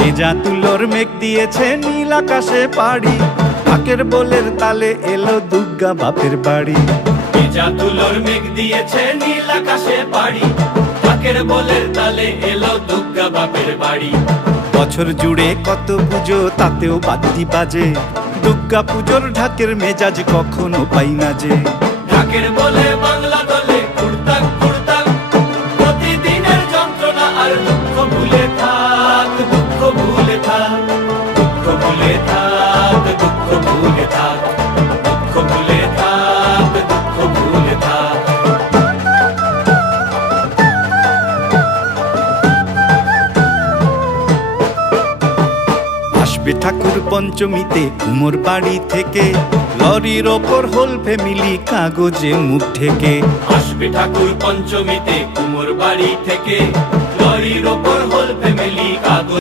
ভেজা তুলোর মেঘ দিয়েছে নীল আকাশে পাড়ি, ঢাকের বোলের তালে এলো দুর্গা বাপের বাড়ি। ভেজা তুলোর মেঘ দিয়েছে নীল আকাশে পাড়ি, ঢাকের বোলের তালে এলো দুর্গা বাপের বাড়ি। বছর জুড়ে কত পুজো তাতেও বাদ্যি বাজে, দুর্গা পুজোর ঢাকের মেজাজ কখনো পাই না যে। ঢাকের বলে বাংলা দলে কুড়তাক কুড়তাক, প্রতিদিনের যন্ত্রণা আর দুঃখ ভুলে থাক, দুঃখ ভুলে থাক, দুঃখ ভুলে থাক, দুঃখ ভুলে থাক, দুঃখ ভুলে থাক, দুঃখ ভুলে থাক। আসবে ঠাকুর পঞ্চমীতে কুমোর বাড়ি থেকে, লরির ওপর হোল ফ্যামিলি কাগজে মুখ ঢেকে। আসবে ঠাকুর পঞ্চমীতে কুমোর বাড়ি থেকে, লরির ওপর হোল ফ্যামিলি কাগজ